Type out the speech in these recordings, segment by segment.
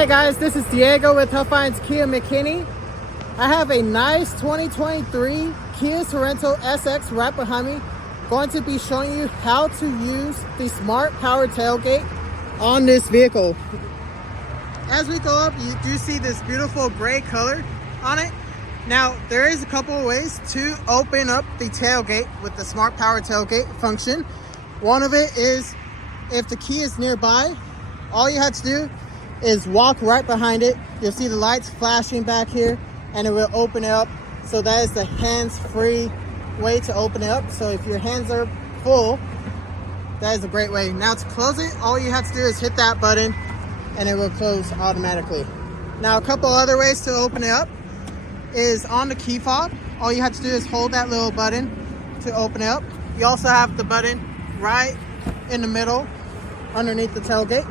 Hey guys, this is Diego with Huffines Kia McKinney. I have a nice 2023 Kia Sorento SX right behind me. Going to be showing you how to use the smart power tailgate on this vehicle. As we go up, you do see this beautiful gray color on it. Now, there is a couple of ways to open up the tailgate with the smart power tailgate function. One of it is if the key is nearby, all you have to do is walk right behind it. You'll see the lights flashing back here and it will open it up. So that is the hands-free way to open it up. So if your hands are full, that is a great way. Now to close it, all you have to do is hit that button and it will close automatically. Now a couple other ways to open it up is on the key fob. All you have to do is hold that little button to open it up. You also have the button right in the middle underneath the tailgate.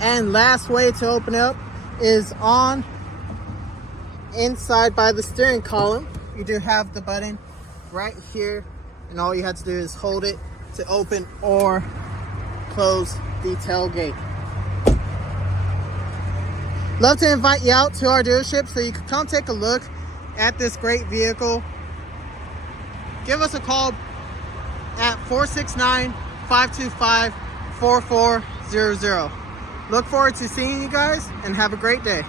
And last way to open it up is on inside by the steering column. You do have the button right here, and all you have to do is hold it to open or close the tailgate. Love to invite you out to our dealership so you can come take a look at this great vehicle. Give us a call at 469-525-4400. Look forward to seeing you guys and have a great day.